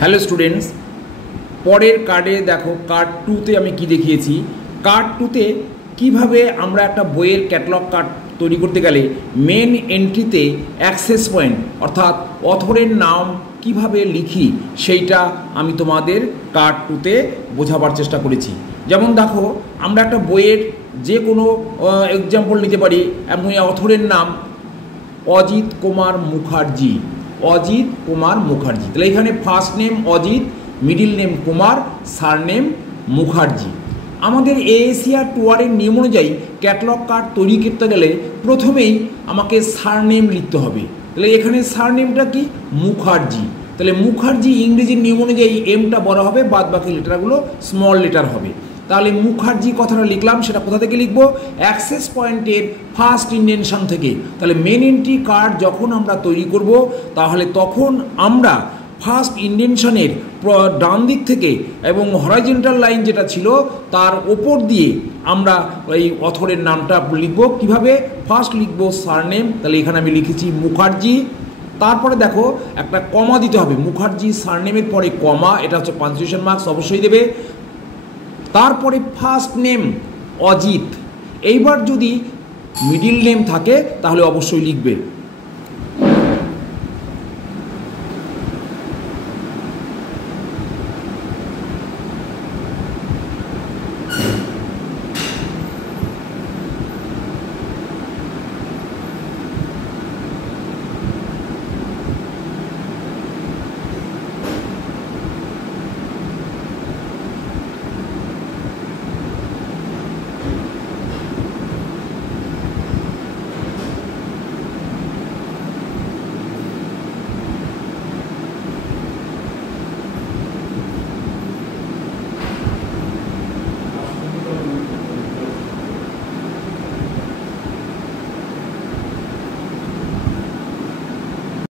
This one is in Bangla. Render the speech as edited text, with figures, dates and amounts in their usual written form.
হ্যালো স্টুডেন্টস, পরের কার্ডে দেখো কার্ড 2তে আমি কি দেখিয়েছি। কার্ড 2তে কিভাবে আমরা একটা বইয়ের ক্যাটালগ কার্ড তৈরি করতে গেলে মেন এন্ট্রিতে অ্যাক্সেস পয়েন্ট অর্থাৎ অথরের নাম কিভাবে লিখি সেইটা আমি তোমাদের কার্ড 2তে বোঝাবার চেষ্টা করেছি। যেমন দেখো, আমরা একটা বইয়ের যে কোনো এক্সাম্পল নিতে পারি। এমন অথরের নাম অজিত কুমার মুখার্জি, অজিত কুমার মুখার্জি। তাহলে এখানে first name Ajit, middle name Kumar, surname Mukherjee. আমাদের এএসিআর টুয়ারের নিয়ম অনুযায়ী ক্যাটালগ কার্ড তৈরি করতে গেলে প্রথমেই আমাকে সারনেম লিখতে হবে। তাহলে এখানে সারনেমটা কি? মুখার্জি। তাহলে মুখার্জি ইংরেজির নিয়ম অনুযায়ী এমটা বড় হবে, বাদ বাকি লেটারগুলো স্মল লেটার হবে। তাহলে মুখার্জি কথাটা লিখলাম, সেটা কোথা থেকে লিখবো? অ্যাক্সেস পয়েন্টের ফার্স্ট ইন্ডেনশন থেকে। তাহলে মেন এন্ট্রি কার্ড যখন আমরা তৈরি করব, তাহলে তখন আমরা ফার্স্ট ইন্ডেনশনের ডান দিক থেকে এবং হরাইজন্টাল লাইন যেটা ছিল তার ওপর দিয়ে আমরা এই অথরের নামটা লিখব। কিভাবে? ফার্স্ট লিখবো সারনেম, তাহলে এখানে আমি লিখেছি মুখার্জি। তারপরে দেখো একটা কমা দিতে হবে, মুখার্জি সারনেমের পরে কমা, এটা হচ্ছে পাঞ্চুয়েশন মার্কস অবশ্যই দেবে। তারপরে ফার্স্ট নেম অজিত। এইবার যদি মিডিল নেম থাকে তাহলে অবশ্যই লিখবে।